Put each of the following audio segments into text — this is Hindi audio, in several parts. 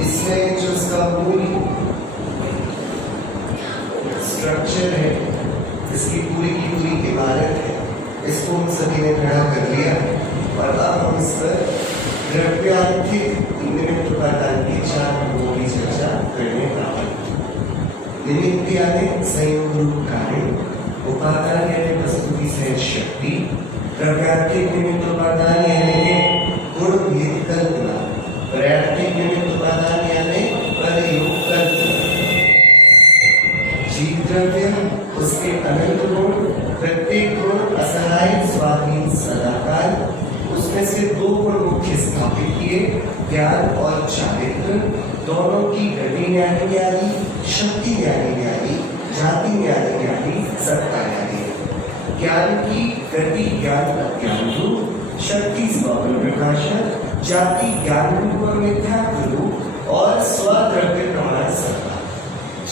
इसमें जो इसका मूल स्ट्रक्चर है, इसकी पूरी की पूरी इमारत है, इसको हम सभी ने खड़ा कर लिया और अब हम इस पर द्रव्यार्थिक निमित्त उपादान की 4 गुणों की चर्चा करने वाले हैं। निमित्त यानी संयोग रूप कार्य, उपादान यानी वस्तु की सहज शक्ति, द्रव्यार्थिक निमित्त उपादान यानी गुण भेद कल्पना, पर्याप्तिक निमित्त उपादान यानी परयोग कल्पना। जीव द्रव्य, उसके अनंत गुण, प्रत्येक गुण असहाय स्वाधीन सदाकाल, उसमें से 2 गुण मुख्य स्थापित किए, ज्ञान और चारित्र। दोनों की गति न्याय न्यायी, शक्ति न्याय न्यायी, जाति न्याय न्यायी, सत्ता न्यायी। ज्ञान की गति ज्ञान अज्ञान रूप, शक्ति स्वप्न प्रकाशन, जाति ज्ञान रूप और मिथ्यात्व रूप और स्वद्रव्य प्रमाण सत्ता।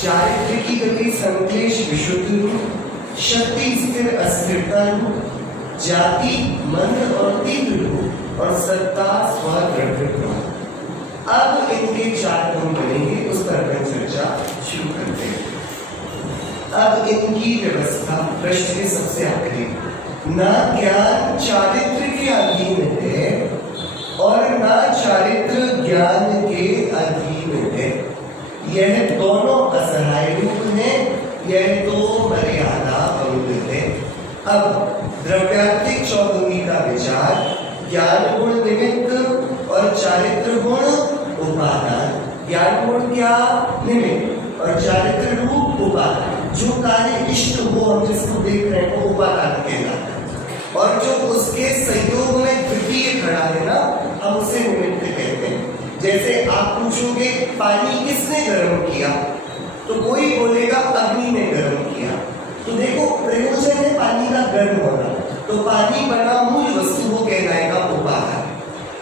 चारित्र की गति संक्लेश विशुद्ध रूप, शक्ति स्थिर अस्थिरता रूप, जाति मंद और तीव्र रूप और सत्ता स्वद्रव्य प्रमाण। अब इनके 4 गुण बनेंगे, उस पर अपन चर्चा शुरू करते हैं। अब इनकी व्यवस्था पृष्ठ के सबसे आखिरी, ना ज्ञान चारित्र के अधीन है और ना चारित्र ज्ञान के अधीन है। यह दोनों असहाय रूप है, यह तो मर्यादा अंग है। अब द्रव्यार्थिक चौगुनी का विचार, ज्ञान गुण निमित्त और चारित्र गुण उपादान। ज्ञान गुण क्या? निमित्त, और चारित्र रूप उपादान। जो कार्य इष्ट हो, हम जिसको देख रहे हैं वो उपादान कहलाता है, और जो उसके संयोग में द्वितीय खड़ा है ना, हम उसे निमित्त कहते हैं। जैसे आप पूछोगे पानी किसने गर्म किया, तो कोई बोलेगा अग्नि ने गर्म किया। तो देखो प्रयोजन है पानी का गर्म होना, तो पानी बना मूल वस्तु वो कहलाएगा उपादान।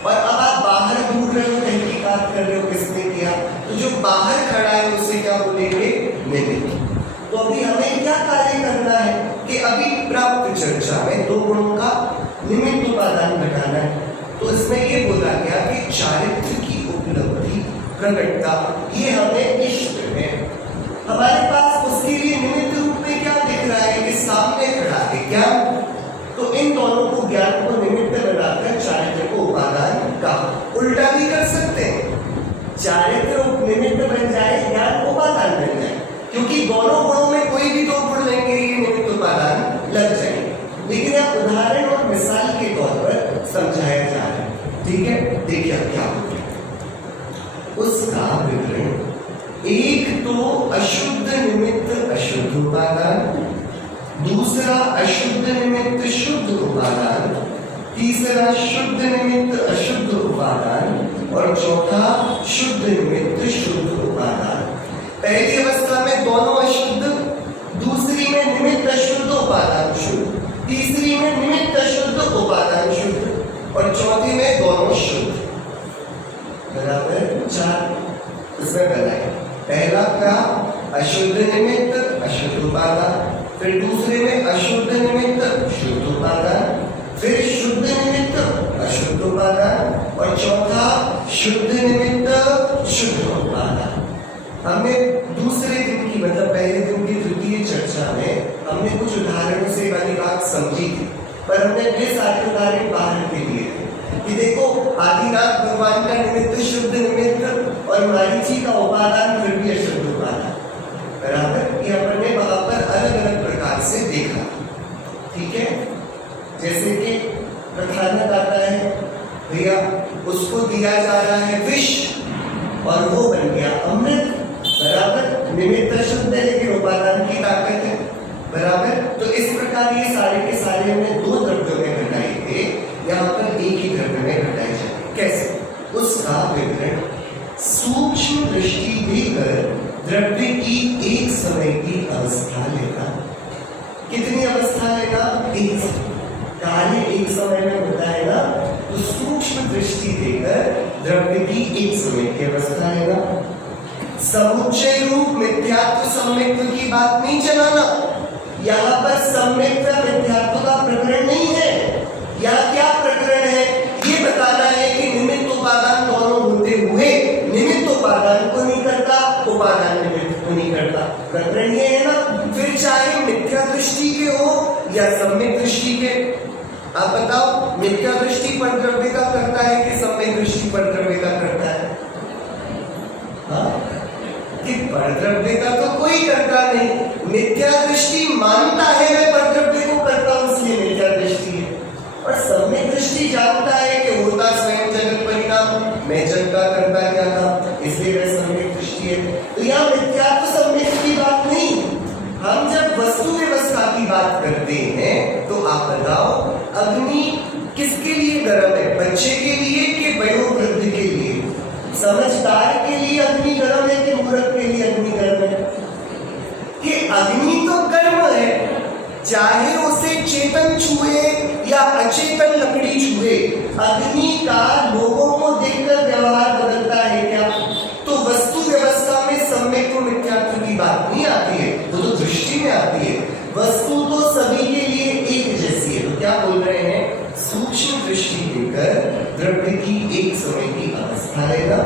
और अब आप बाहर ढूंढ रहे हो, तहकीकात कर रहे हो किसने किया, तो जो बाहर खड़ा है उसे क्या बोलेंगे? निमित्त। तो अभी हमें क्या कार्य करना है कि अभी प्राप्त चर्चा में 2 गुणों का निमित्त उपादान घटाना है। तो इसमें ये बोला गया कि चारित्र की उपलब्धि प्रकटता ये हमें इष्ट है। हमारे पास उसके लिए निमित्त रूप में क्या दिख रहा है कि सामने खड़ा है ज्ञान, तो इन दोनों को ज्ञान को निमित्त बनाकर चारित्र को उपादान का उल्टा भी कर सकते हैं। चारित्र निमित्त बन जाए, ज्ञान उपादान बन जाए, क्योंकि दोनों गुणों में कोई भी 2 गुण लेंगे ये निमित्त उपादान लग जाएंगे। लेकिन आप उदाहरण और मिसाल के तौर पर समझाया जा रहा है, ठीक है? देखिए क्या होता है उसका विवरण। एक तो अशुद्ध निमित्त अशुद्ध उपादान, दूसरा अशुद्ध निमित्त शुद्ध उपादान, तीसरा शुद्ध निमित्त अशुद्ध उपादान और चौथा शुद्ध निमित्त शुद्ध उपादान। पहली अवस्था में दोनों अशुद्ध, दूसरी में निमित्त अशुद्ध उपादान शुद्ध, तीसरी में निमित्त अशुद्ध उपादान शुद्ध और चौथी में दोनों शुद्ध। बराबर 4 इसमें बनाए। पहला क्या? अशुद्ध निमित्त अशुद्ध उपादान, फिर दूसरे में अशुद्ध शुद्ध निमित्त शुद्ध उपादान। हमने दूसरे दिन की मतलब पहले दिन की द्वितीय चर्चा में हमने कुछ उदाहरणों से वाली बात समझी थी, पर हमने ढेर सारे उदाहरण बाहर के लिए थे कि देखो आदिनाथ भगवान का निमित्त शुद्ध निमित्त और मारीची का उपादान फिर भी अशुद्ध उपादान, बराबर। ये अपन ने वहां पर अलग अलग प्रकार से देखा, ठीक है। जैसे कि कथानक आता है, भैया उसको दिया जा रहा है विष और वो बन गया अमृत, बराबर। निमित्त शुद्ध है लेकिन उपादान की ताकत है, बराबर। तो इस प्रकार ये सारे के सारे हमने दो द्रव्यों में घटाए थे, यहाँ पर एक ही द्रव्य में घटाए जाए। कैसे? उसका विवरण सूक्ष्म दृष्टि देकर द्रव्य की एक समय की अवस्था लेना। कितनी अवस्था लेना? एक। कार्य एक समय में होता है ना, तो सूक्ष्म दृष्टि देकर द्रव्य की एक समय की अवस्था लेना। समुच्चय रूप मिथ्यात्व सम्यक्त्व की बात नहीं चलाना, यहाँ पर सम्यक्त्व मिथ्यात्व का प्रकरण नहीं है। यहाँ क्या प्रकरण है ये बताना है कि निमित्त उपादान दोनों होते हुए निमित्त उपादान को नहीं करता, उपादान निमित्त को नहीं करता। प्रकरण ये है ना, फिर चाहे मिथ्या दृष्टि के हो या सम्यक दृष्टि के। आप बताओ, मिथ्या दृष्टि पर द्रव्य का करता है कि सम्यक दृष्टि पर द्रव्य का करता है? कि परद्रव्य का तो कोई करता नहीं। मिथ्या दृष्टि मानता है मैं परद्रव्य को करता हूं इसलिए मिथ्या दृष्टि है, और सम्यक दृष्टि जानता है कि होता स्वयं जगत परिणाम, मैं जग का करता क्या था, इसलिए वह सम्यक दृष्टि है। तो यहाँ मिथ्या तो सम्यक की बात नहीं। हम जब वस्तु व्यवस्था की बात करते हैं तो आप बताओ अग्नि किसके लिए गर्म है? बच्चे के लिए कि वयोवृद्ध के लिए? समझदार के लिए अग्नि गर्म है कि मूर्ख के लिए अग्नि गर्म है? कि अग्नि तो गर्म है, चाहे उसे चेतन छुए या अचेतन लकड़ी छुए, अग्नि का लोगों को देखकर व्यवहार बदलता है क्या? तो वस्तु व्यवस्था में सम्यक मिथ्यात्व की बात नहीं आती है, वो तो दृष्टि में आती है। वस्तु तो सभी के लिए एक जैसी है। तो क्या बोल रहे हैं? सूक्ष्म दृष्टि देकर द्रव्य की एक समय की अवस्था लेना।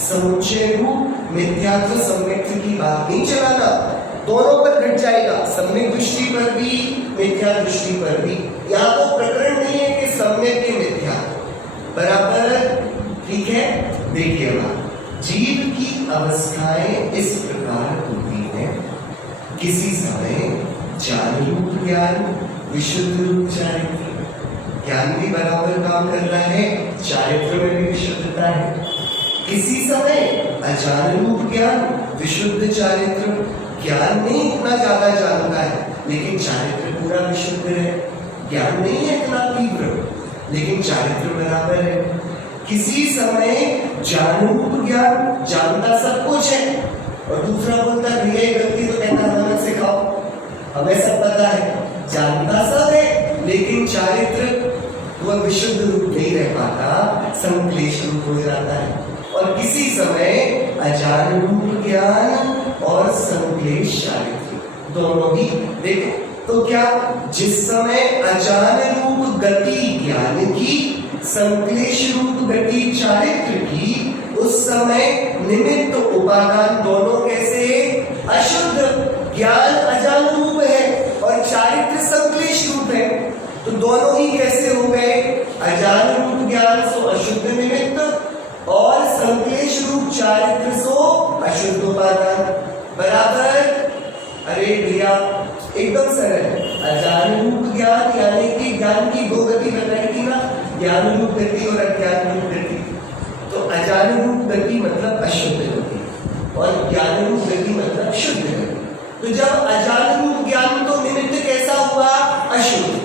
समुच्चय रूप मिथ्यात्व सम्यक्त्व की बात नहीं चलाना, दोनों पर घट जाएगा, सम्यक दृष्टि पर भी मिथ्या दृष्टि पर भी। यहाँ तो प्रकरण नहीं है कि सम्यक के मिथ्या, बराबर, ठीक है। देखिए बात, जीव की अवस्थाएं इस प्रकार होती हैं। किसी समय ज्ञान रूप ज्ञान, विशुद्ध रूप चारित्र, ज्ञान भी बराबर काम कर रहा है, चारित्र में भी विशुद्धता है। किसी समय अज्ञान रूप ज्ञान, विशुद्ध चारित्र, ज्ञान नहीं इतना ज्यादा जानता है लेकिन चारित्र पूरा विशुद्ध है। ज्ञान नहीं है इतना तीव्र लेकिन चारित्र बराबर है। किसी समय ज्ञान रूप ज्ञान, जानता सब कुछ है, और दूसरा बोलता है भैया गलती तो कहता हमें सिखाओ, हमें सब पता है। जानता सब है लेकिन चारित्र वह विशुद्ध रूप नहीं रह पाता, संक्लेश रूप हो जाता है। और किसी समय अज्ञान रूप ज्ञान और संक्लेश चारित्र दोनों ही देखो। तो क्या जिस समय अज्ञान रूप गति ज्ञान की, संक्लेश रूप गति चारित्र की, उस समय निमित्त उपादान दोनों कैसे? अशुद्ध। ज्ञान अज्ञान रूप है और चारित्र संक्लेश रूप है, तो दोनों ही कैसे हो गए? अज्ञान रूप ज्ञान सो अशुद्ध निमित्त और संक्लेश रूप चारित्र सो अशुद्ध उपादान, बराबर। अरे भैया एकदम सरल। अज्ञान रूप ज्ञान यानी कि ज्ञान की दो गति बताई थी ना, ज्ञान रूप गति और अज्ञान रूप गति। तो अज्ञान रूप गति मतलब अशुद्ध गति और ज्ञान रूप गति मतलब शुद्ध गति। तो जब अज्ञान रूप ज्ञान तो निमित्त कैसा हुआ? अशुद्ध।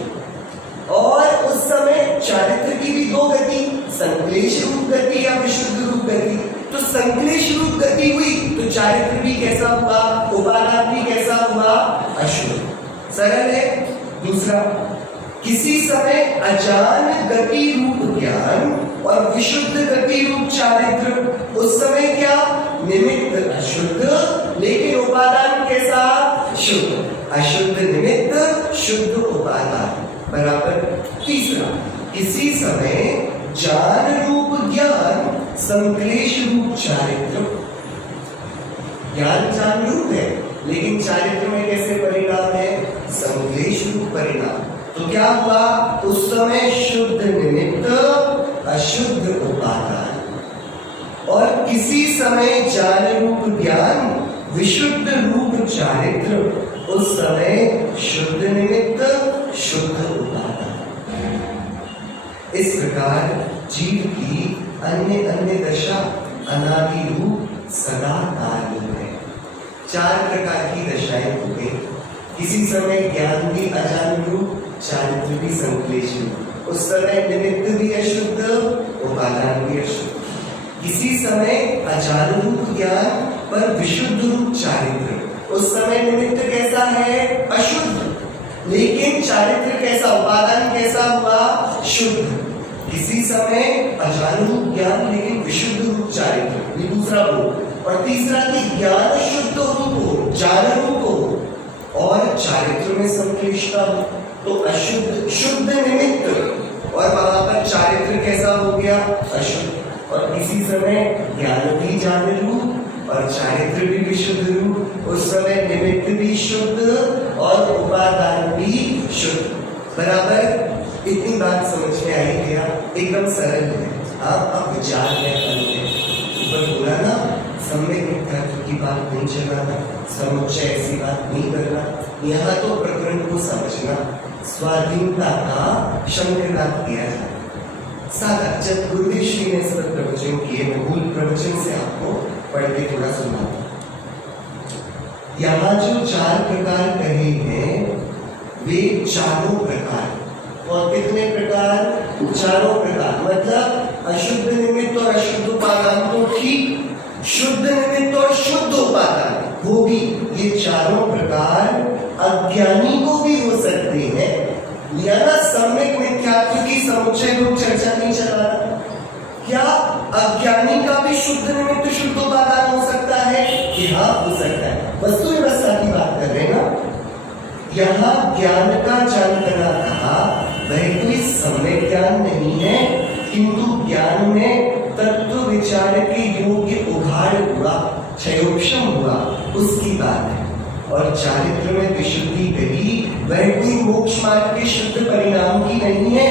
और उस समय चारित्र की भी दो गति, संक्लेश रूप गति या विशुद्ध रूप गति। तो संक्लेश रूप गति हुई तो चारित्र भी कैसा हुआ? उपादान भी कैसा हुआ? अशुद्ध। सरल है। दूसरा, किसी समय अज्ञान गति रूप ज्ञान और विशुद्ध गति रूप चारित्र, उस समय क्या? निमित्त अशुद्ध लेकिन उपादान कैसा? शुद्ध। अशुद्ध निमित्त, शुद्ध उपादान, बराबर। तीसरा, किसी समय ज्ञान रूप ज्ञान, संक्लेश रूप चारित्र। ज्ञान चार रूप है, लेकिन चारित्र में कैसे परिणाम है? संक्लेश रूप परिणाम। तो क्या हुआ? उस समय शुद्ध निमित्त, अशुद्ध उपादान, और किसी समय ज्ञान रूप ज्ञान, विशुद्ध रूप चारित्र, उस समय शुद्ध निमित्त, शुद्ध उपादान। इस प्रकार जीव की अन्य अन्य दशा अनादि रूप सदा काल है। चार प्रकार की दशाएं हो गई। किसी समय ज्ञान भी अजान रूप, चारित्र भी संक्लेश रूप, उस समय निमित्त भी अशुद्ध, उपादान भी अशुद्ध। किसी समय अजान रूप ज्ञान पर विशुद्ध रूप चारित्र, उस समय निमित्त कैसा है? अशुद्ध, लेकिन चारित्र कैसा, उपादान कैसा हुआ? शुद्ध। किसी समय अजान रूप ज्ञान लेकिन विशुद्ध रूप चारित्र, ये दूसरा रूप। और तीसरा कि ज्ञान शुद्ध रूप हो, ज्ञान रूप हो, और चारित्र में संक्लिष्टता हो, तो अशुद्ध शुद्ध निमित्त, और वहां पर चारित्र कैसा हो गया? अशुद्ध। और किसी समय ज्ञान भी ज्ञान रूप और चारित्र भी विशुद्ध रूप, उस समय निमित्त भी शुद्ध और उपादान भी शुद्ध। बराबर? इतनी बात समझ में आई क्या? एकदम सरल है। आप विचार में करते ऊपर बोला ना, सम्यक मिथ्यात्व की बात नहीं चलाना, समुच्चय ऐसी बात नहीं करना। यहाँ तो प्रकरण को समझना, स्वाधीनता का शंकरनाथ किया जाए। सादा जब गुरुदेव श्री ने इस पर प्रवचन किए, मैं मूल प्रवचन से आपको पढ़ के थोड़ा सुनाता। यहाँ जो चार प्रकार कहे हैं, वे चारों प्रकार, और कितने प्रकार? चारों प्रकार। मतलब अशुद्ध निमित्त और अशुद्ध उपादान तो ठीक, शुद्ध निमित्त और शुद्ध उपादान वो भी, ये चारों प्रकार अज्ञानी को भी हो सकते हैं। याना सम्यक मिथ्यात्व की समुच्चय रूप चर्चा नहीं चला रहा। क्या अज्ञानी का भी शुद्ध निमित्त शुद्ध उपादान हो सकता है? कि हाँ, हो सकता है। वस्तु व्यवस्था की बात कर रहे हैं ना। यहाँ ज्ञान का जानना कहा, वह कोई सम्यक ज्ञान नहीं है, किंतु ज्ञान में तत्व विचार के योग्य उघाड़ हुआ, क्षयोक्षम हुआ, उसकी बात है। और चारित्र में विशुद्धि कही, वह कोई मोक्ष मार्ग के शुद्ध परिणाम की नहीं है,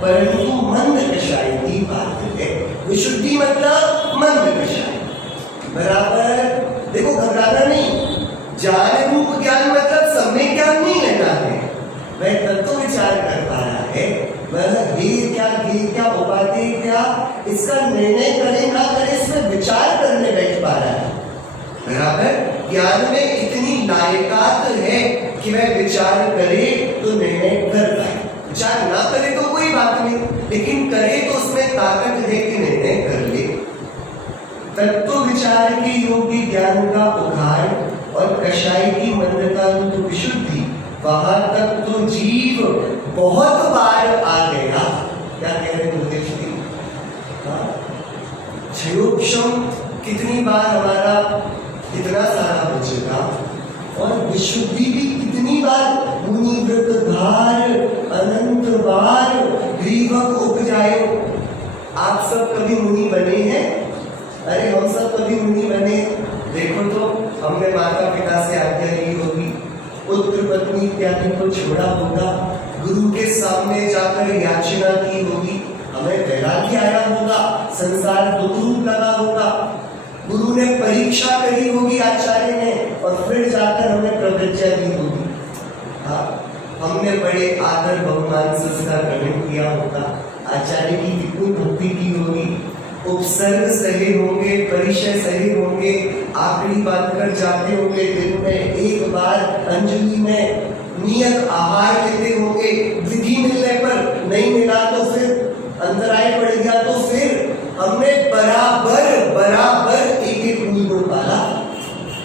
परंतु मंद कषाय की बात है। विशुद्धि मतलब मंद कषाय। बराबर? देखो, घबराना नहीं। ज्ञान रूप ज्ञान मतलब सम्यक ज्ञान नहीं लेना है, वह तत्व विचार कर पा रहा है, वह गे क्या उपाधि क्या, इसका निर्णय करे ना करे, इसमें विचार करने बैठ पा रहा है। बराबर? ज्ञान में इतनी लायकात है कि वह विचार करे तो निर्णय कर पाए, विचार ना करे तो कोई बात नहीं, लेकिन करे तो उसमें ताकत है कि निर्णय कर ले। तत्व विचार के योग्य ज्ञान का उघाड़ और कषाय की मंदता रूप विशुद्धि, वहां तक तो जीव बहुत बार आ गया। क्या कह रहे गुरुदेव जी? क्षयोक्षम कितनी बार हमारा इतना सारा बचेगा, और विशुद्धि भी कितनी बार, मुनिव्रत धार अनंत बार ग्रीवक उपजाए। आप सब कभी मुनि बने हैं? अरे हम सब कभी मुनि बने? देखो तो हमने माता पिता से आज्ञा ली होगी, पुत्र पत्नी इत्यादि को छोड़ा होगा, गुरु के सामने जाकर याचना की होगी, हमें वैराग्य आया होगा, संसार दुख रूप लगा होगा, गुरु ने परीक्षा करी होगी आचार्य ने, और फिर जाकर हमें प्रवृत्तियां दी होगी। हाँ, हमने बड़े आदर बहुमान से उसका ग्रहण किया होगा, आचार्य की कितनी भक्ति की होगी, उपसर्ग सही होंगे, परिचय सही होंगे, आखिरी बात कर जाते होंगे, दिन में एक बार अंजलि में नियत आहार लेते होंगे, विधि मिलने पर नहीं मिला तो फिर अंतराय पड़ गया, तो फिर हमने बराबर बराबर एक एक मूल गुण पाला।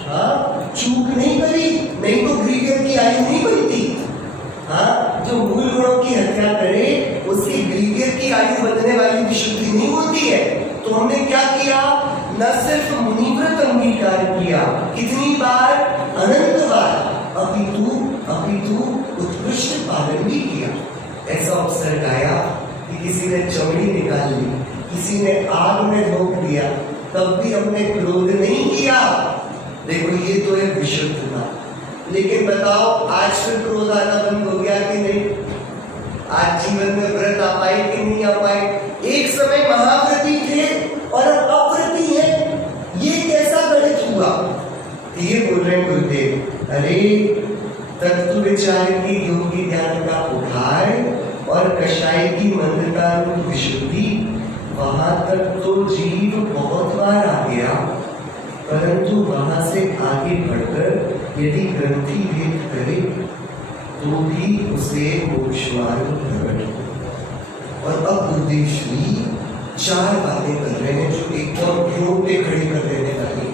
हाँ, चूक नहीं करी, नहीं तो ग्रीवियर की आयु नहीं बनती। हाँ, जो मूल गुणों की हत्या करे उसकी ग्रीवियर की आयु बदलने वाली विशुद्धि नहीं होती है। तो हमने क्या किया? न सिर्फ मुनिव्रत अंगीकार किया, कितनी बार? अनंत बार, अपितु उत्कृष्ट पालन भी किया। ऐसा अवसर आया कि किसी ने चमड़ी निकाल ली, किसी ने आग में झोंक दिया तब भी हमने क्रोध नहीं किया। देखो ये तो है विशुद्धता। लेकिन बताओ आज फिर क्रोध आना बंद हो गया कि नहीं? आज जीवन में व्रत आ पाए कि नहीं आ पाए? एक समय महाव्रती थे और अब अव्रती है, ये कैसा गणित हुआ? ये बोल रहे हैं गुरुदेव, अरे तत्व विचार की योगी ज्ञान का उठाए और कषाय की मंदता विशुद्धि, वहां तक तो जीव बहुत बार आ गया, परंतु वहां से आगे बढ़कर यदि ग्रंथि भेद करे तो भी उसे मोक्ष मार्ग प्रकट हो। और अब गुरुदेव श्री 4 बातें कर रहे हैं जो एकदम रोंगटे खड़े कर देने वाली।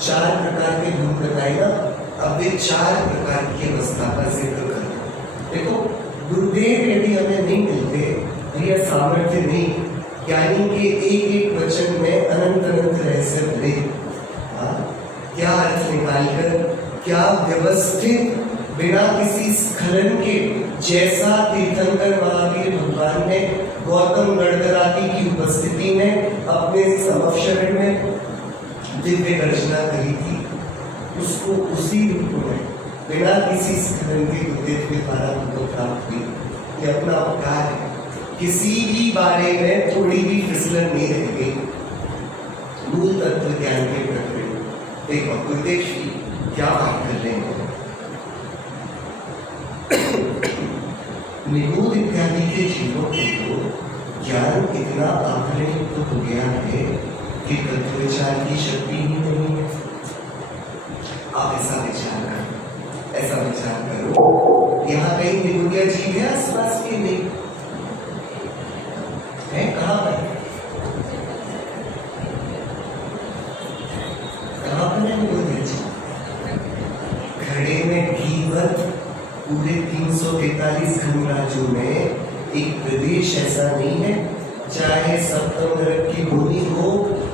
4 प्रकार के दुख बताए ना, अब वे 4 प्रकार की अवस्था का जिक्र कर रहे हैं। देखो गुरुदेव यदि हमें नहीं मिलते, यह सामर्थ्य नहीं ज्ञानी के एक एक वचन में अनंत अनंत रहस्य भरे, क्या अर्थ निकालकर, क्या व्यवस्थित बिना किसी स्खलन के, जैसा तीर्थंकर महावीर भगवान ने गौतम गणगराती की उपस्थिति में अपने समक्षरण में दिव्य गर्जना करी थी, उसको उसी रूप में बिना किसी स्खलन के गुरुदेव के द्वारा उनको प्राप्त हुई। ये अपना उपकार है, किसी भी बारे में थोड़ी भी फिसलन नहीं रह गई, मूल तत्व ज्ञान के प्रकरण। देखो गुरुदेव श्री क्या बात कर रहे हैं। निगूढ़ इत्यादि के जीवों को ज्ञान इतना आकर्षित तो हो गया है कि तत्व विचार की शक्ति ही नहीं है। आप ऐसा विचार करो, ऐसा विचार करो, यहाँ कहीं निगूढ़ जीव है आसपास के? नहीं है। कहाँ पर है निगूढ़ जीव? घड़े में घीवत पूरे 343 घनराज्यों में एक प्रदेश ऐसा नहीं है, चाहे सप्तम नरक की भूमि हो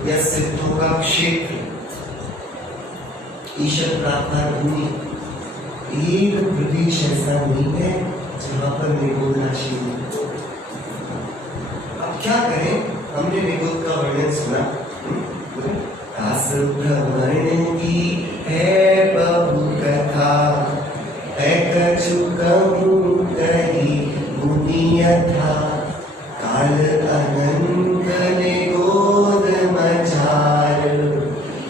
या सिद्धों का क्षेत्र, ईश्वर प्रार्थना भूमि, एक प्रदेश ऐसा नहीं है जहां पर निगूढ़ राशि हो। अब क्या करें, हमने निगूढ़ का वर्णन सुना, दास भ्रमण की है बहु कथा, काल अनंत निगूढ़ मझार,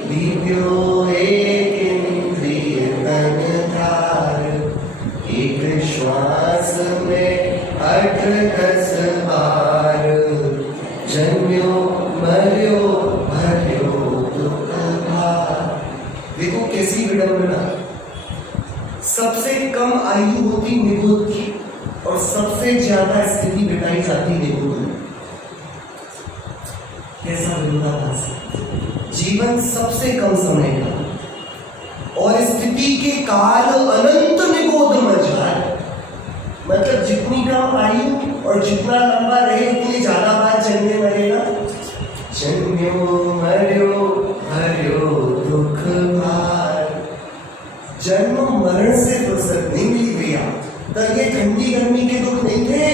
दिव्यो एक इंद्रिय तनधार, एक श्वास में 8-10 बार, जन्म्यो मर्यो भर्यो दुख भार। देखो कैसी विडंबना, सबसे कम आयु होती निगूढ़ की और सबसे ज्यादा स्थिति बिताई जाती निगूढ़ में। कैसा विरोधाभास, जीवन सबसे कम समय का और स्थिति के काल अनंत निगूढ़ मझार, मतलब जितनी कम आयु और जितना लंबा रहे उतनी ज्यादा बार जन्मे मरेगा। जन्म्यो मर्यो भर्यो दुख भार, जन्म मरण से फुर्सत नहीं मिली भैया। तब ये ठंडी गर्मी के दुख नहीं थे,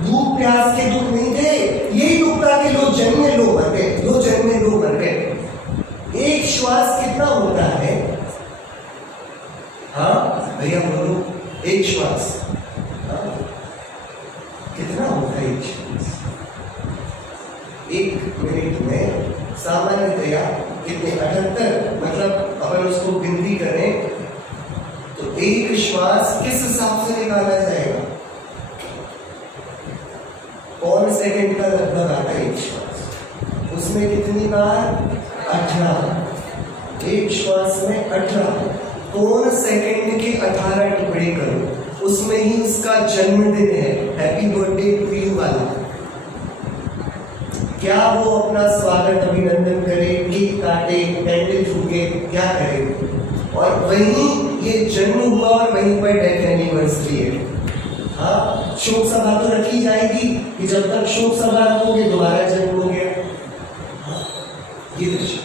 भूख प्यास के दुख नहीं थे, यही दुख था कि लो जन्मे लो मर गए, लो जन्मे लो मर गए। एक श्वास कितना होता है? हाँ भैया बोलो, एक श्वास कितना होता है? एक श्वास 1 मिनट में सामान्यतया कितने? 78, मतलब अपन उसको गिनती करें तो एक श्वास किस हिसाब से निकाला जाएगा? कौन सेकंड का लगभग आता है एक श्वास, उसमें कितनी बार? 18। एक श्वास में 18, कौन सेकंड के 18 टुकड़े करो, उसमें ही उसका जन्मदिन है, हैप्पी बर्थडे टू यू वाला। क्या वो अपना स्वागत अभिनंदन करे, केक काटे, कैंडल फूके, क्या करे? और वहीं ये जन्म हुआ और वहीं पर डेथ एनिवर्सरी है। हाँ, शोक सभा तो रखी जाएगी कि जब तक शोक सभा रखोगे दोबारा जन्म हो गया। ये दृश्य।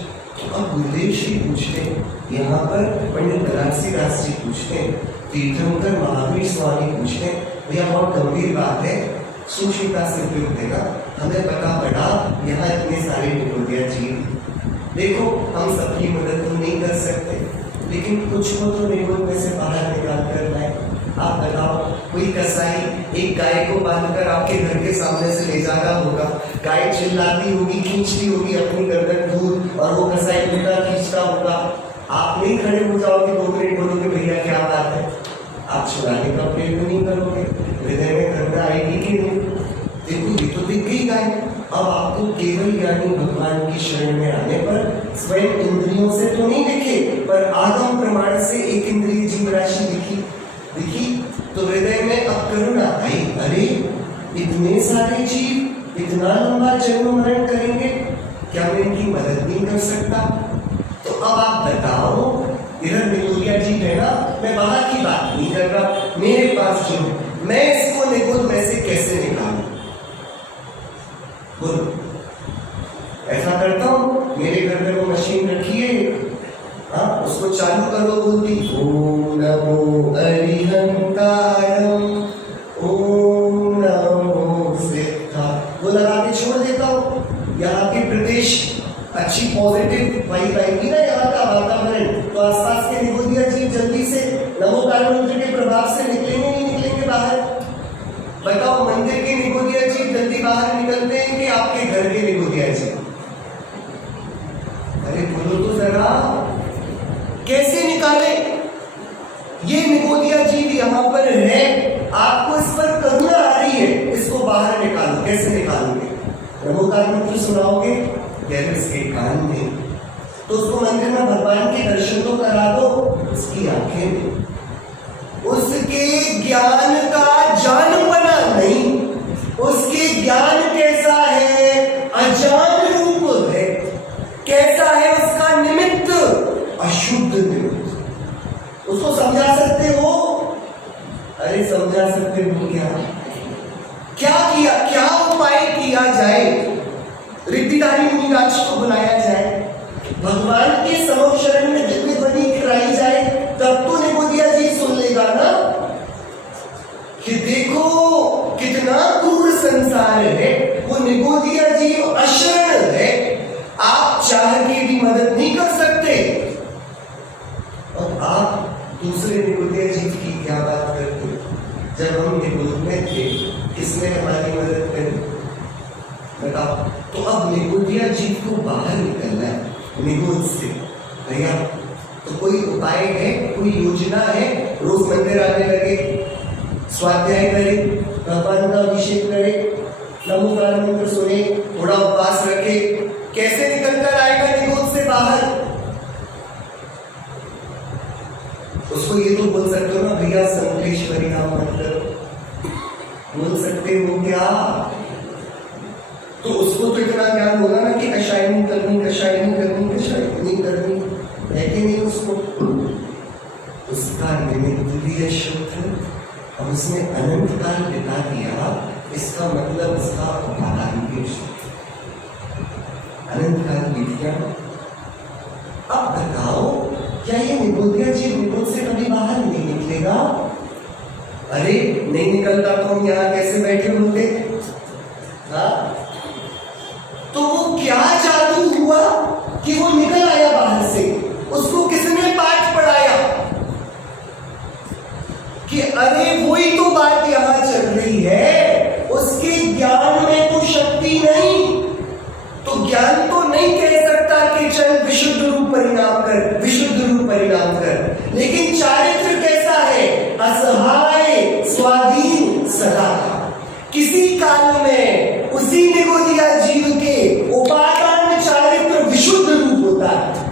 अब गुरुदेव श्री पूछते हैं, यहाँ पर पंडित बरासी दास जी पूछते हैं, तीर्थंकर महावीर स्वामी पूछते हैं, भैया बहुत गंभीर बात है, सूक्ष्मता से उपयोग देगा। हमें पता पड़ा यहाँ इतने सारे निगोदिया जीव। देखो हम सबकी मदद तो नहीं कर सकते, लेकिन कुछ को तो निगोद में से बाहर निकाल कर लाए। आप बताओ, कोई कसाई एक गाय को बांधकर आपके घर के सामने से ले जा रहा होगा, गाय चिल्लाती होगी, खींचती होगी अपनी गर्दन दूर, और वो कसाई उल्टा खींचता होगा। आप नहीं खड़े हो जाओगे 2 मिनट, बोलोगे भैया क्या बात है? आप छुड़ाने का प्रयत्न नहीं करोगे, हृदय में करुणा आएगी कि नहीं? देखो ये तो दिख गई गाय। अब आपको केवल यानी भगवान की शरण में आने पर स्वयं इंद्रियों से तो नहीं दिखे, पर आगम प्रमाण से एक इंद्रिय जीव राशि दिखी तो हृदय में अब करुणा आई। अरे इतने सारे जीव इतना लंबा जन्म मरण करेंगे, क्या मैं इनकी मदद नहीं कर सकता? तो अब आप बताओ, इधर निगोदिया जीव है ना, मैं बाहर की बात नहीं कर रहा, मेरे पास जो मैं इसको निगोद में से कैसे निकालूं? बोलो। ऐसा करता हूं, मेरे घर में वो मशीन रखी है, हाँ उसको चालू करो, बोलती ओम नमो अरिहंतारम, ओम नमो सिद्धाय, वो लगा के छोड़ देता हूँ। यहाँ के प्रदेश अच्छी पॉजिटिव वाइब आएगी ना, यहाँ का वातावरण, तो आसपास के निगोदिया जीव जल्दी से नमोकार मंत्र के प्रभाव से निकलेंगे नहीं निकलेंगे बाहर? बताओ, मंदिर के निगोदिया जीव जल्दी बाहर निकलते हैं कि आपके घर के निगोदिया जीव? अरे बोलो तो जरा, कैसे निकाले? ये निगोदिया जीव यहाँ पर है, आपको इस पर करुणा आ रही है, इसको बाहर निकालो। कैसे निकालोगे? नमोकार मंत्र सुनाओगे? यार इसके कान में, तो उसको मंदिर में भगवान के दर्शन तो करा दो, उसकी आंखें में। उसके ज्ञान का जानपना नहीं, उसके ज्ञान कैसा है? अजान रूप है। कैसा है उसका निमित्त? अशुद्ध निमित्त। उसको समझा सकते हो? अरे समझा सकते हो क्या? क्या किया, क्या उपाय किया जाए? रिद्धिधारी मुनिराज को बुलाया जाए, भगवान के समोशरण में दिव्य ध्वनि कराई जाए, तब तो निगोदिया जी सुन लेगा ना कि देखो कितना क्रूर संसार है। वो निगोदिया जी अशरण है, आप चाह के भी मदद नहीं कर सकते, और आप दूसरे निगोदिया जीव की क्या बात करते? जब हम निगोद में थे, किसने हमारी मदद करी? बताओ। तो अब निगोदिया जीव को बाहर निकलना है निगोद से। भैया तो कोई उपाय है, कोई योजना है? रोज मंदिर आने लगे, स्वाध्याय करे, भगवान का अभिषेक करे, नमोकार मंत्र सुने, थोड़ा उपवास रखे, कैसे निकलकर आएगा निगोद से बाहर? उसको ये तो बोल सकते हो ना, भैया संकलेश परिणाम मतलब बोल सकते हो क्या? तो उसको तो इतना ज्ञान होगा ना कि कशायनी करनी, कशायनी करनी, कशायनी करनी है कि नहीं? उसको उसका निमित्त भी है शुद्ध, और उसने अनंत काल बिता दिया, इसका मतलब उसका उपादान भी शुद्ध। अनंत काल बीत गया। अब बताओ, क्या ये निगोदिया जीव निगोद से कभी बाहर नहीं निकलेगा? अरे नहीं निकलता तो हम यहाँ कैसे बैठे होते? हाँ, तो वो क्या जादू हुआ कि वो निकल आया बाहर से? उसको किसने पाठ पढ़ाया? कि अरे वही तो बात यहां चल रही है, उसके ज्ञान में तो शक्ति नहीं, तो ज्ञान तो नहीं कह सकता कि चल विशुद्ध रूप परिणाम कर, विशुद्ध रूप परिणाम कर, लेकिन चारित्र कैसा है? असहाय स्वाधीन सदा का। किसी काल में उसी निगोदिया जीव के उपादान चारित्र विशुद्ध रूप होता है,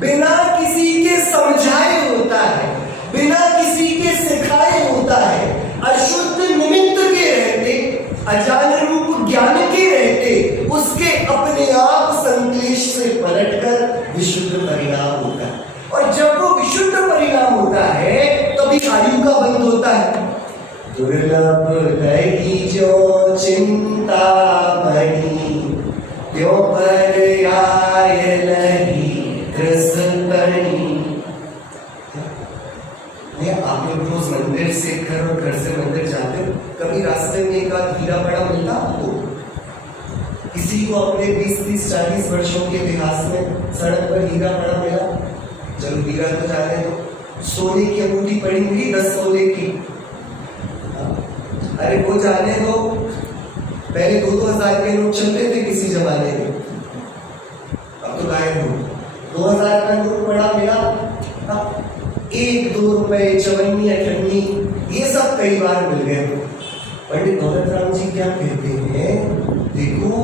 बिना किसी के समझाए होता है, बिना किसी के सिखाए होता है, अशुद्ध निमित्त के रहते, अजान रूप ज्ञान के रहते, उसके अपने आप संकलेश से पलटकर विशुद्ध परिणाम होता है। और जब वो विशुद्ध परिणाम होता है, तभी आयु का बंध होता है। दुर्लभ लगी जो चिंता मणि, त्यों पर आय लगी कृष्णतनी। आप लोग रोज मंदिर से घर और घर से मंदिर जाते हो, कभी रास्ते में एक आध हीरा पड़ा मिलता आपको? किसी को अपने 20, 30, 40 वर्षों के इतिहास में सड़क पर हीरा पड़ा मिला? चलो हीरा तो जाने दो, सोने की अंगूठी पड़ी मिली 10 तोले की, अरे वो जाने दो। पहले 2-2 हजार के नोट चलते थे किसी जमाने में, अब तो गायब हो। 2000 का नोट पड़ा मिला, 1-2 रुपए, चवन्नी, अठन्नी, ये सब कई बार मिल गए। पंडित दौलत राम जी क्या कहते हैं, देखो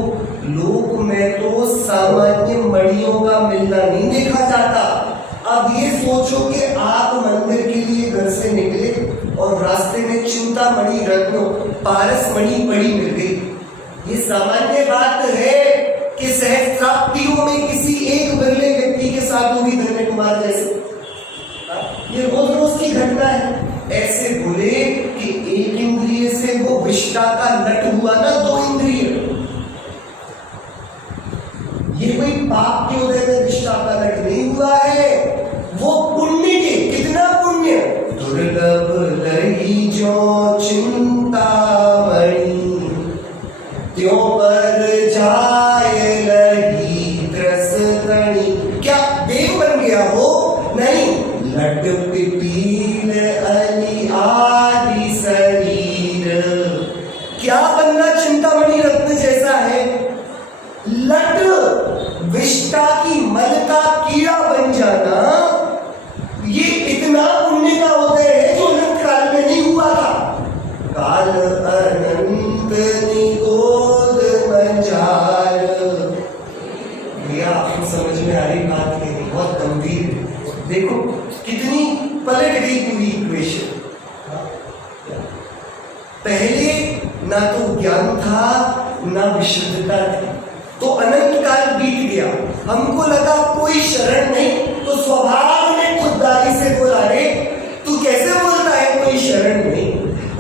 लोक में तो सामान्य मणियों का मिलना नहीं देखा जाता। अब ये सोचो कि आप मंदिर के लिए घर से निकले और रास्ते में चिंतामणि, रत्न, पारस मणि पड़ी मिल गई। ये सामान्य बात है कि सहस्त्राब्दियों में किसी एक बिरले व्यक्ति के साथ होगी धन्य कुमार जैसे। ये रोज रोज की घटना है। ऐसे बोले कि एक इंद्रिय से वो विष्टा का नट हुआ ना, 2 इंद्रिय, ये कोई पाप के उदय में विष्टा का नट नहीं हुआ है, वो पुण्य के, कितना पुण्य, दुर्लभ लही जो चिंतामणि, त्यों पर जाए लही त्रसतणी। क्या देव बन गया हो? नहीं, लट पिपील अली आदि शरीर। क्या बनना चिंतामणि रत्न जैसा है? लट विष्टा की मल का कीड़ा बन जाना, ये इतना पुण्य का उदय है जो अनंत काल में नहीं हुआ था। काल अनंत निगोद मंजाल। भैया आपको समझ में आ रही बात नहीं? बहुत गंभीर है। देखो कितनी पलट गई पूरी इक्वेशन। पहले ना तो ज्ञान था ना विशुद्धता थी, तो अनंत काल बीत गया, हमको लगा कोई शरण नहीं, तो स्वभाव ने खुददारी से बोला, रे तू कैसे बोलता है कोई शरण नहीं।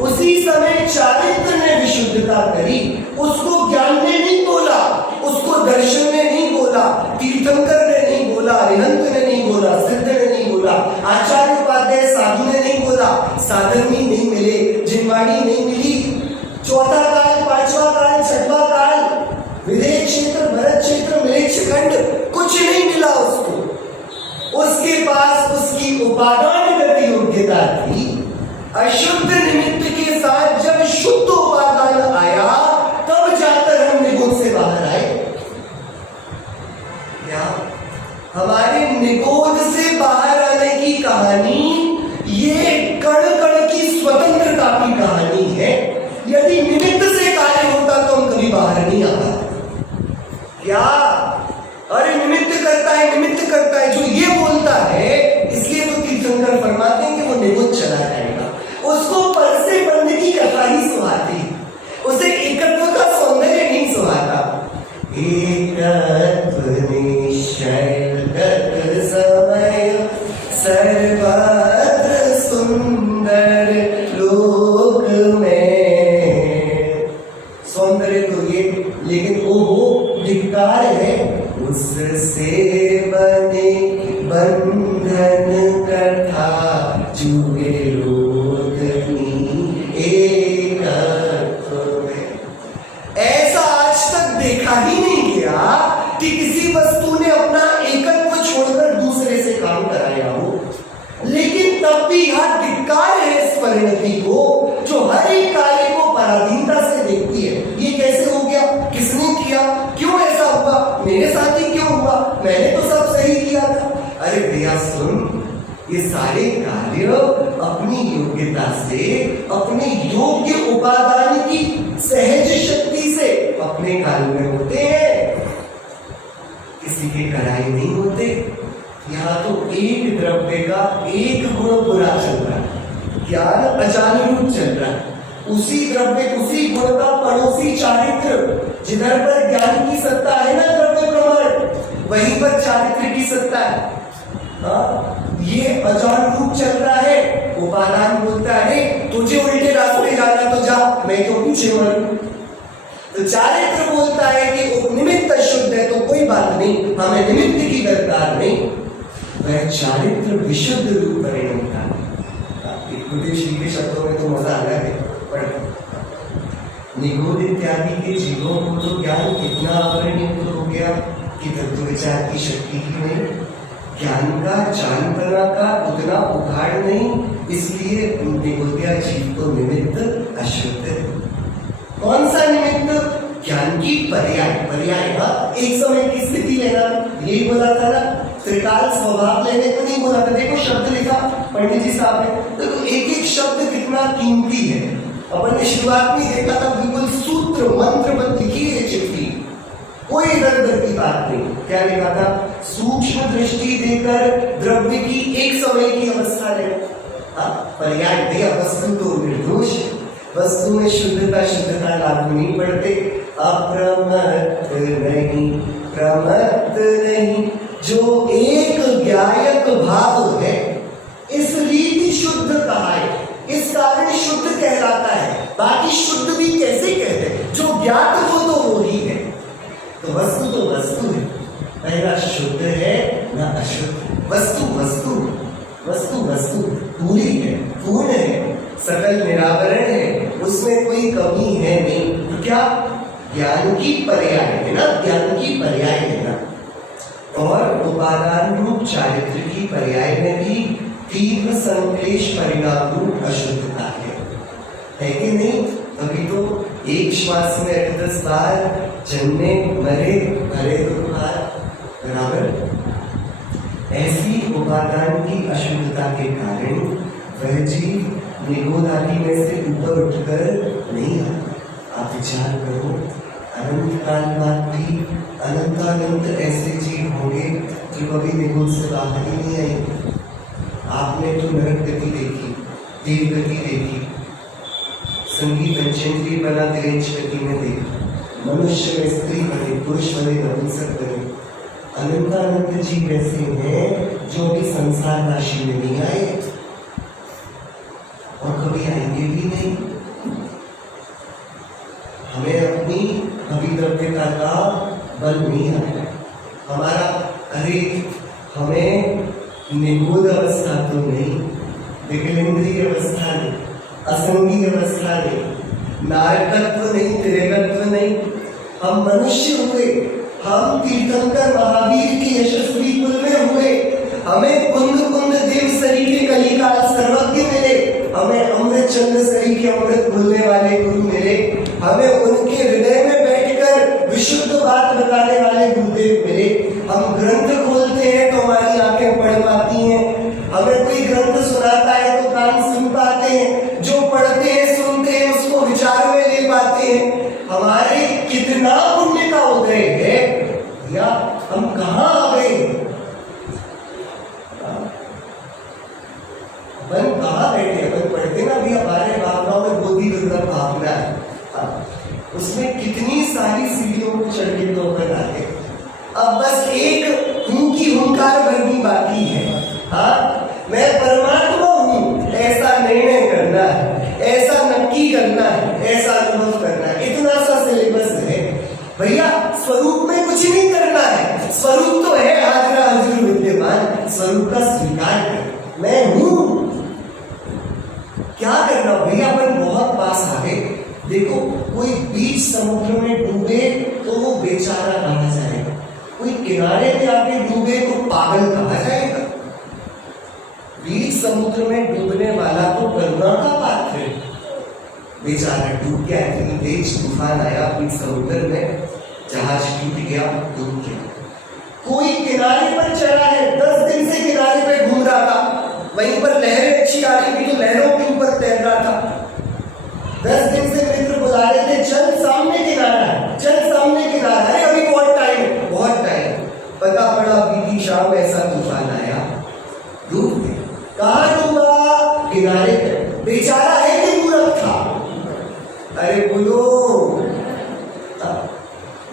उसी समय चारित्र ने विशुद्धता करी, उसको ज्ञान ने नहीं बोला, उसको दर्शन ने नहीं बोला, तीर्थंकर ने नहीं बोला, अरिहंत ने नहीं बोला, सिद्ध ने नहीं बोला, आचार्य उपाध्याय साधु ने नहीं बोला, साधर्मी नहीं मिले, जिनवाणी नहीं मिली, चौथा काल, पांचवा काल, छठवा काल, विदेह क्षेत्र, भरत क्षेत्र, मृक्ष खंड, कुछ नहीं मिला उसको। उसके पास उसकी उपादानगत योग्यता थी। अशुद्ध निमित्त के साथ जब शुद्ध उपादान आया, तब जाकर हम निगोद से बाहर आए। क्या हमारे निगोद से बाहर आने की कहानी ये कण कण की स्वतंत्रता की कहानी है। यदि निमित्त से कार्य होता तो हम कभी बाहर नहीं आता। क्या? अरे निमित्त करता है, जो ये बोलता है, इसलिए तो तीर्थंकर फरमाते हैं कि वो निगोद चला जाएगा। उसको पर से बंद की कथा ही सुहाती, उसे एकत्व का सौंदर्य नहीं सुहाता। एकत्व निश्चय समय सर्वत्र सुंदर लोक में। सौंदर्य तो ये, लेकिन वो धिक्कार है उससे बने बंधन कथा जुगे रोदनी एकत्व में। ऐसा आज तक देखा ही नहीं गया कि किसी वस्तु ने अपना एकत्व छोड़कर दूसरे से काम कराया हो। लेकिन तब भी यह धिक्कार है इस परिणति को जो हर एक कार्य को पराधीनता से देखती है। ये कैसे हो गया? किसने किया? क्यों ऐसा हुआ? मेरे साथ ही क्यों हुआ? मैंने तो सब सही किया था। अरे भैया सुन, ये सारे कार्य अपनी योग्यता से, अपने योग्य उपादान की सहज शक्ति से अपने काल में होते हैं, किसी के कराए नहीं होते। यहाँ तो एक द्रव्य का एक गुण बुरा चल रहा है, ज्ञान अजानुरूप चल रहा है। उसी द्रव्य, उसी गुण का पड़ोसी चारित्र, जिधर पर ज्ञान की सत्ता है ना द्रव्य प्रमाण, वहीं पर चारित्र की सत्ता है। ये अजानुरूप चल रहा है। उपादान बोलता है तुझे उल्टे रास्ते जाना तो जा, मैं तो पीछे मरूं। तो चारित्र बोलता है कि निमित्त शुद्ध है तो कोई बात नहीं, हमें निमित्त की दरकार नहीं। वह चारित्र विशुद्ध रूप परिणमता। गुरुदेव श्री के शब्दों में तो मजा आ है, पर निगूढ़ इत्यादि के जीवों को तो ज्ञान कितना अवर्णित हो गया कि तत्व विचार की शक्ति ही नहीं, ज्ञान का जानपना का उतना उघाड़ नहीं, इसलिए निगोद्या जीव को निमित्त अशुद्ध है। कौन सा निमित्त? ज्ञान की पर्याय। पर्याय एक समय की स्थिति लेना, यही बोला था ना, त्रिकाल स्वभाव लेने को नहीं बोला था। देखो शब्द लिखा पंडित जी साहब ने, देखो एक एक शब्द कितना कीमती है। अपन ने शुरुआत में देखा था बिल्कुल सूत्र मंत्रबद्ध लिखी है चिट्ठी, कोई इधर उधर की बात नहीं। क्या लिखा था? सूक्ष्म दृष्टि देकर द्रव्य की एक समय की अवस्था ले। पर्याय दिया, वस्तु तो निर्दोष, वस्तु में शुद्धता लागू नहीं पड़ते। अप्रमत्त नहीं, प्रमत्त नहीं, जो एक ज्ञायक भाव है, इस रीति शुद्ध कहा है, इस कारण शुद्ध कहलाता है। बाकी शुद्ध भी कैसे कहते हैं? जो ज्ञात हो तो वो ही है। तो वस्तु है, पहला शुद्ध है ना अशुद्ध। वस्तु पूरी है, पूर्ण है, सकल निरावरण है, उसमें कोई कमी है नहीं। तो क्या? ज्ञान की पर्याय है ना, ज्ञान की पर्याय है ना। और उपादान रूप चारित्र की पर्याय में भी तीव्र संक्लेश परिणाम रूप अशुद्धता है कि नहीं? अभी तो एक श्वास में 8-10 बार जन्मे मरे भरे दुर्भार, बराबर। ऐसी उपादान की अशुद्धता के कारण वह जीव निगोद आदि में से ऊपर उठकर नहीं आता। आप विचार करो, अनंत काल बाद भी अनंतानंत ऐसे जीव होंगे जो कभी निगोद से बाहर ही नहीं आएंगे। आपने तो नरक गति देखी, देव गति देखी, संगीत पंचेंद्रिय बना तिरेंच गति में देखा, मनुष्य में स्त्री बने, पुरुष बने, नपुंसक बने। अनंतानंत जीव ऐसे हैं जो अभी संसार राशि में नहीं आए और कभी आएंगे भी नहीं। हमें अपनी अभिद्रव्यता का बल नहीं आया। हमारा अरे हमें निगूढ़ अवस्था तो नहीं, विकलेंद्रीय अवस्था नहीं, असंगी अवस्था नहीं, नारकत्व नहीं, त्रिगत्व नहीं, हम मनुष्य हुए, हम तीर्थंकर महावीर की यशस्वी कुल में हुए, हमें कुंद कुंद देव सरी के कलिकाल सर्वज्ञ मिले, हमें अमृत चंद्र सरी के अमृत बोलने वाले गुरु मिले, हमें उनके हृदय में बैठकर विशुद्ध बात बताने वाले गुरुदेव मिले। हम ग्रंथ खोलते हैं तो हमारी आंखें पढ़ पाती हैं, हमें कोई ग्रंथ सुनाता है तो कान सुन पाते हैं, जो पढ़ते हैं सुनते हैं उसको विचार में ले पाते हैं। हमारे कितना पुण्य का उदय है, या हम कहाँ आ गए? अपन कहाँ बैठे? अपन पढ़ते ना भी, हमारे भावनाओं में बोधी दुर्लभ भावना है, उसमें कितनी सारी सीढ़ियों को चढ़ के तो अपन आगे। अब बस एक हूं की हुंकार भरनी बाकी है। हाँ, मैं परमात्मा हूं, ऐसा निर्णय करना है, ऐसा नक्की करना है, ऐसा अनुभव करना है। इतना सा सिलेबस है भैया। स्वरूप में कुछ नहीं करना है, स्वरूप तो है हाजरा हजूर विद्यमान, स्वरूप का स्वीकार कर, मैं हूं। क्या करना भैया? अपन बहुत पास आ गए। देखो, कोई बीच समुद्र में डूबे तो वो बेचारा कहा जाएगा, कोई किनारे पे आके डूबे तो पागल कहा जाएगा। बीच समुद्र में डूबने वाला तो करुणा का पात्र है, बेचारा डूब गया। इतनी तेज तूफान आया बीच समुद्र में, जहाज टूट गया, डूब गया। कोई किनारे पर चढ़ा है, 10 दिन से किनारे पे घूम रहा था, वहीं पर लहरें अच्छी आ रही थी तो लहरों के ऊपर तैर रहा था। 10 दिन से मित्र बुला रहे थे, चल सामने किनारा है, चल सामने किनारा है, अरे अभी बहुत टाइम है, बहुत टाइम। पता पड़ा बीती शाम ऐसा तूफान आया, डूब गया। कहाँ डूबा? किनारे पे। बेचारा है कि मूर्ख था? अरे बोलो,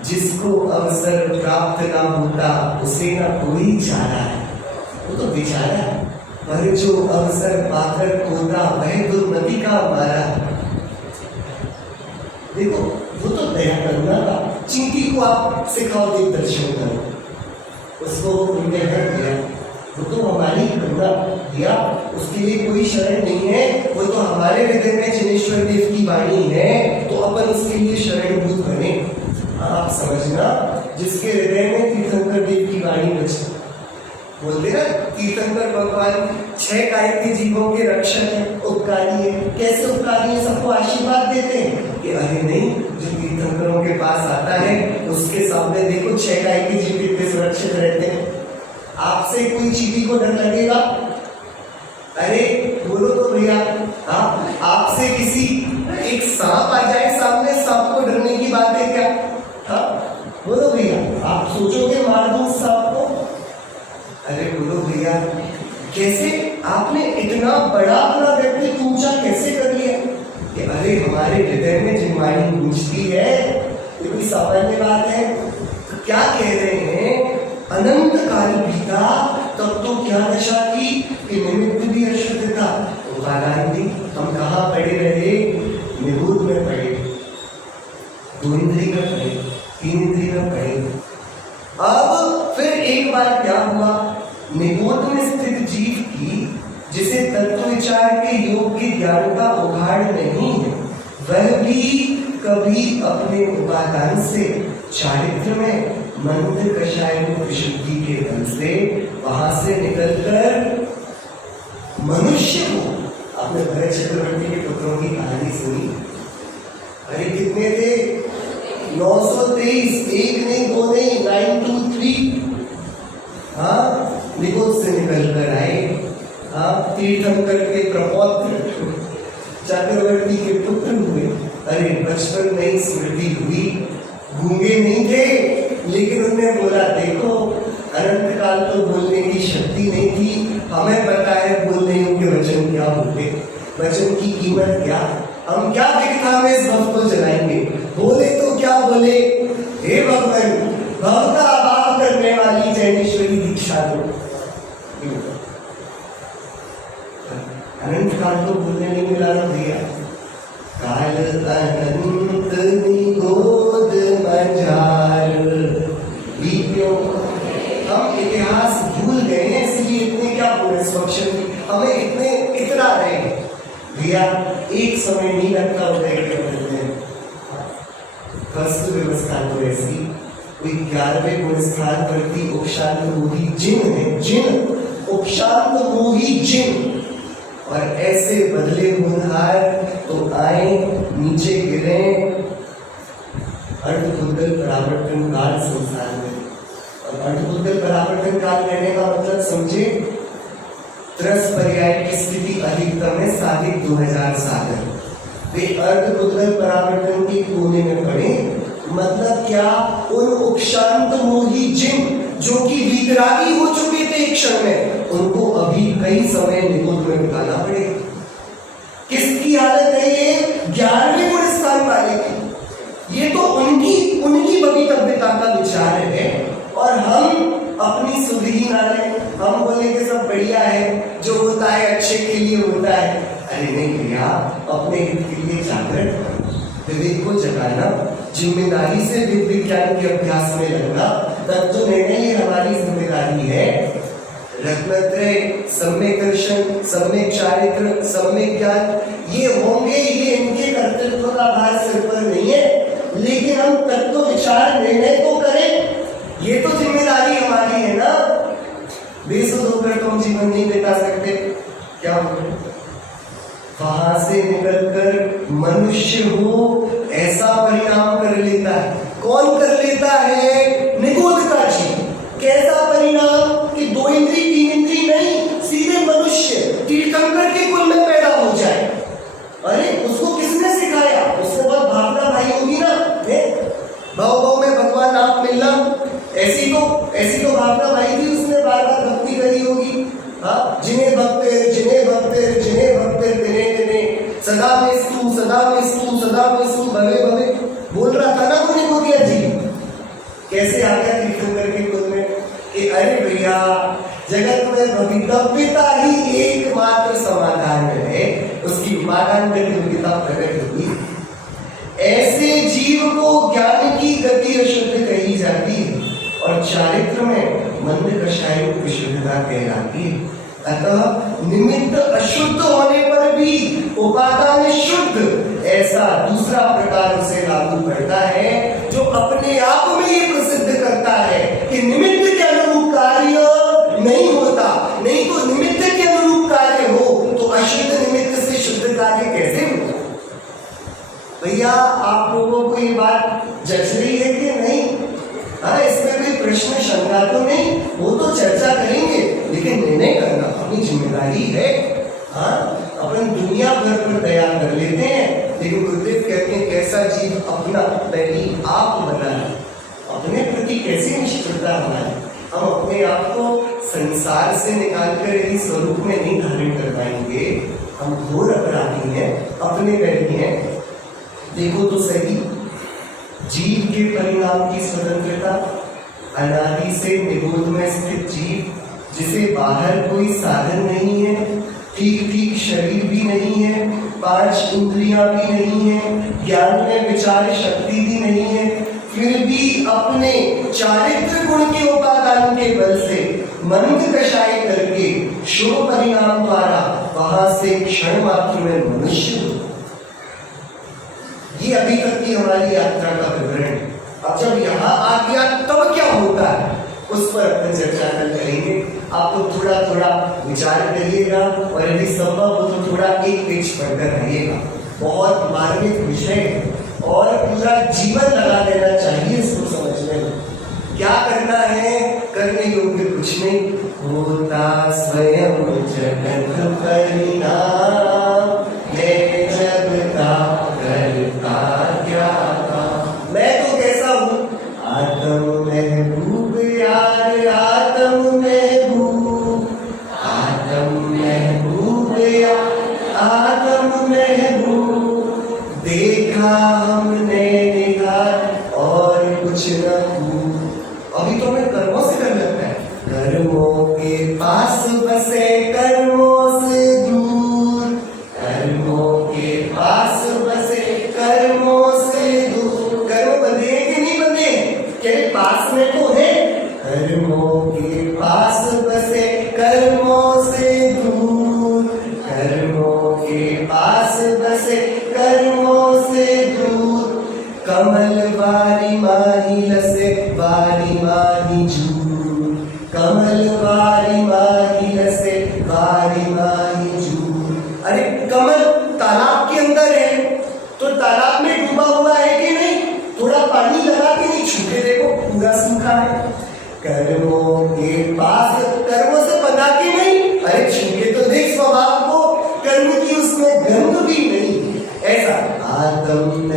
जिसको अवसर प्राप्त ना होता उसे ना कोई चारा है, वो तो बेचारा है। पर जो अवसर पाकर खोता वह दुर्मति का मारा। देखो, वो तो दया करुणा का। चींटी को आप सिखाओ दिग दर्शन करो, उसको उनने हर दिया, वो तो हमारी करुणा किया, उसके लिए कोई शरण नहीं है, वो तो हमारे हृदय में जिनेश्वर देव की वाणी है, तो अपन उसके लिए शरणभूत बने। आप समझना, जिसके हृदय में तीर्थंकर देव की वाणी बचे, बोलते ना तीर्थंकर भगवान 6 काय के जीवों के रक्षक है, उपकारी है। कैसे उपकारी है? सबको आशीर्वाद देते हैं कि अरे नहीं, जो तीर्थंकरों के पास आता है उसके सामने देखो 6 काय के जीव कितने सुरक्षित रहते हैं। आपसे कोई चींटी को डर लगेगा? अरे बोलो तो भैया, हाँ, आपसे किसी एक सांप आ जाए सामने, सांप को डरने की बात है क्या? हाँ बोलो भैया, आप सोचोगे मार दूं सांप को? अरे बोलो भैया, कैसे आपने इतना बड़ा अपना व्यक्तित्व ऊंचा कैसे कर लिया कि अरे हमारे हृदय में जिन वाणी गूंजती है, ये कोई सामान्य बात है? तो क्या कह रहे हैं, अनंत काल बीता तब तो क्या दशा थी कि निमित्त भी अशुद्ध था। उपादान थी, हम कहाँ पड़े रहे? निगूढ़ में पड़े, 2 इंद्रिय में पड़े, 3 इंद्रिय में पड़े। अब फिर एक बार क्या हुआ, निगूढ़ में स्थित जीव की, जिसे तत्व विचार के योग के ज्ञान का उघाड़ नहीं है, वह भी कभी अपने उपादान से चारित्र में मंद कषाय विशुद्धि के बल से वहां से निकलकर मनुष्य को, आपने भरत चक्रवर्ती के पुत्रों की कहानी सुनी? अरे कितने थे? 923, 1 नहीं 2 नहीं, 923। हाँ, निगुध से निकल कर आए। हाँ, तीर्थंकर के प्रपौत्र चक्रवर्ती के पुत्र हुए। अरे बचपन में ही स्मृति हुई, गूंगे नहीं थे, लेकिन उन्होंने बोला देखो, अनंत काल तो बोलने की शक्ति नहीं थी, हमें पता है बोलने योग्य वचन क्या होते, वचन की कीमत क्या, हम क्या भिक्षा में इस भव को जलाएंगे, बोले तो क्या बोले, हे भगवान, भव का अभाव करने वाली जैनेश्वरी दीक्षा दो। अनंत काल तो बोलने नहीं मिला ना भैया। काल अनंत निगोद मजार, हम इतिहास भूल गए हैं, इसलिए इतने क्या बोले स्वक्षर, हमें इतने इतना रहे भैया। एक समय नहीं लगता उदय के बदलने। वस्तु व्यवस्था तो ऐसी, कोई 11वें गुणस्थान प्रति उपशांत मोही जिन है, जिन उपशांत मोही जिन, और ऐसे बदले होनहार तो आए, नीचे गिरे, अर्धभुतगल परावर्तन काल संसार में। और अर्धभुतगल परावर्तन काल कहने का मतलब समझे, 30 पर्याय की स्थिति अधिकतम है 2000 साधन, वे अर्धभुतगल परावर्तन के कोने में पड़े। मतलब क्या, उन उपशांत मोही जिन जो कि वीतरागी हो चुके थे एक क्षण में, उनको अभी कई समय निगुढ़ में बिताना पड़ेगा। किसकी हालत है ये? 11वें गुणस्थान वाले की। ये तो उनकी भवितव्यता का विचार है, और हम अपनी सुधीन आने, हम बोले कि सब बढ़िया है, जो होता है अच्छे के लिए होता है। अरे नहीं भैया, अपने हित के लिए जागृत विवेक को जगाना, जिम्मेदारी से विज्ञान के अभ्यास में लगना, तब तो निर्णय हमारी जिम्मेदारी है। रत्नत्रय, सम्यक दर्शन, सम्यक चारित्र, सम्यक ज्ञान, ये होंगे, ये इनके कर्तृत्व का भार सिर पर नहीं है, लेकिन हम तत्व विचार निर्णय तो करें, ये तो जिम्मेदारी हमारी है ना। बेसुध होकर तो हम जीवन नहीं बिता सकते। क्या होगा, वहां से निकलकर मनुष्य हो ऐसा परिणाम कर लेता है। कौन कर लेता है? निगूढ़ का जीव। कैसा परिणाम कि 2 इंद्री 3 इंद्री नहीं, सीधे मनुष्य तीर्थंकर के कुल में पैदा हो जाए। अरे उसको किसने सिखाया? उससे बहुत भावना भाई होगी ना, भाव भाव में भगवान आप मिलना, ऐसी तो भावना भाई थी, उसने बार बार भक्ति करी होगी। हाँ, जिन्हें भक्ते तिने तिने, सदा में स्तु भवे भवे, बोल रहा था ना मुनि को दिया जी। कैसे आ गया तीर्थंकर के कुल में कि अरे भैया, जगत में भवितव्यता ही एकमात्र समाधान है, उसकी उपादान योग्यता प्रकट होगी। ऐसे जीव को ज्ञान की गति अशुद्ध कही जाती है, और चारित्र में मंद कषाय विशुद्धता कहलाती है। अतः निमित्त अशुद्ध होने पर भी उपादान शुद्ध, ऐसा दूसरा प्रकार उसे लागू पड़ता है जो अपने आप में ये प्रसिद्ध करता है कि निमित्त के अनुरूप कार्य नहीं होता। नहीं तो निमित्त के अनुरूप कार्य हो तो अशुद्ध निमित्त से शुद्ध कार्य कैसे होगा? भैया आप लोगों को ये बात जच रही है कि नहीं? हाँ, इसमें कोई प्रश्न शंका तो नहीं, वो तो चर्चा करेंगे, लेकिन निर्णय करना अपनी जिम्मेदारी है। हाँ, अपन दुनिया भर पर दया कर लेते हैं, लेकिन गुरुदेव कहते हैं कैसा जीव अपना पहली आप बनाए, अपने प्रति कैसी निष्ठुरता बनाए। हम अपने आप को संसार से निकालकर यदि स्वरूप में नहीं धारण कर पाएंगे, हम घोर अपराधी हैं, अपने पैरी हैं। देखो तो सही, जीव के परिणाम की स्वतंत्रता, अनादि से निगोद में स्थित जीव जिसे बाहर कोई साधन नहीं है, ठीक ठीक शरीर भी नहीं है, 5 इंद्रियां भी नहीं है, ज्ञान में विचार शक्ति भी नहीं है, फिर भी अपने चारित्र गुण के उपादान के बल से मंद कषाय करके शुभ परिणाम द्वारा वहां से क्षण मात्र में मनुष्य। ये अभी तक की हमारी यात्रा का विवरण। अब जब यहाँ आ गया तब क्या होता है उस पर अपन चर्चा करेंगे। आप तो थोड़ा थोड़ा विचार करिएगा और यदि संभव हो तो थोड़ा एक पेज पढ़कर रहिएगा। बहुत मार्मिक विषय है और पूरा जीवन लगा देना चाहिए इसको समझने में। क्या करना है? करने योग्य कुछ नहीं, होता स्वयं जगत परिणाम, मैं जग का करता क्या काम। मैं तो कैसा हूँ? आत्म महबूब यार, आत्म महबूब, आत्म महबूब यार, आत्म महबूब। देखा हमने निगाह और कुछ न हूँ। अभी तो मैं कर्मों से कर लगता है, कर्मों के पास बसे कर्मों से दूर, कर्मों के पास बसे कर्मों से दूर। कर्म बंधे हैं कि नहीं बंधे? क्या पास में तो है? कर्मों के पास बसे कर्मों से दूर, कर्मों के पास बसे कर्मों से दूर। कमल बारी माही लसे बारी माही झूर, कमल बारी माही लसे बारी माही झूर। अरे कमल तालाब के अंदर है तो तालाब में डूबा हुआ है कि नहीं? थोड़ा पानी लगा के नहीं छूटे देखो, पूरा सूखा है। कर्मों के पास कर्मों से बंधा के नहीं, अरे छूटे तो देख स्वभाव को, कर्म की उसमें गंध भी नहीं। ऐसा आत्म